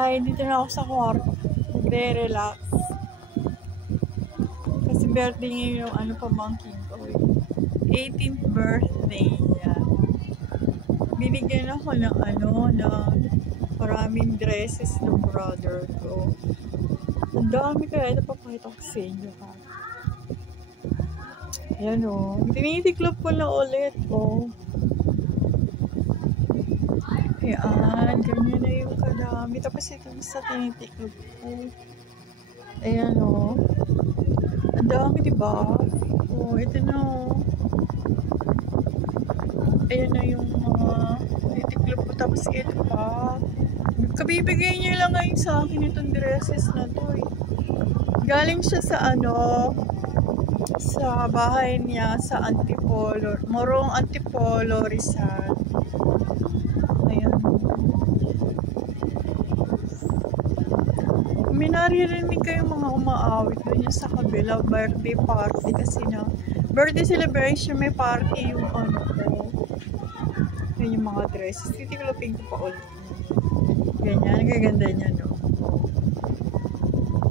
Ay, dito na ako sa kwarto. Nagre-relax. Kasi birthday ngayon yung pamangkin ko. 18th birthday niya. Binigyan ako ng ng maraming dresses ng brother ko. Ang dami kaya. Ito papakita ko sa inyo ha. Ayan o. Tinitiklop ko na ulit o. Ayan. Ganyan na yung kadami. Tapos ito sa tinitiklop ko. Ayan o. Ang dami diba? O, ito na o. Ayan na yung mga tinitiklop ko. Tapos ito pa. Kabibigay niya lang ngayon sa akin itong dresses na to eh. Galing siya sa sa bahay niya sa Antipolo, Morong Antipolo, Rizal. Ayan. May naririnig kayong mga umaawit doon yung sa kabila, birthday party kasi na birthday celebration, may party yung ko. Yun yung mga dresses. Titiklopin ko pa ulit. Ganyan, gaganda niya no.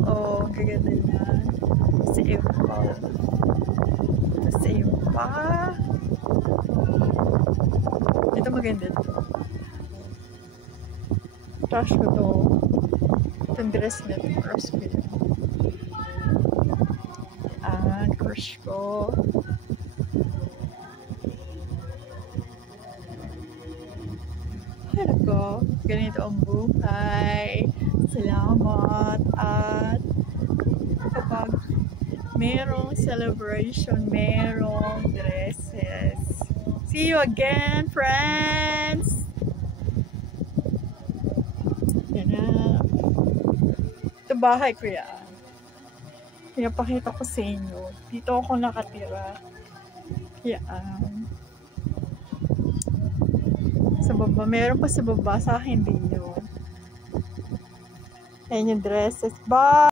Oh, gaganda niya. Sa iyo pa. Sa iyo pa. Ito maganda to. Crush ko to. Itong dress na to. Crush ko yun. Crush ko. Pero ko, ganito ang buhay. Salamat. At kapag merong celebration, merong dresses. See you again, friends! Yan na. Ito bahay ko yan. Pinapakita ko sa inyo. Dito ako nakatira. Yan. Sa baba. Meron pa sa baba. Sa akin din yun. Ayan yung dresses. Bye!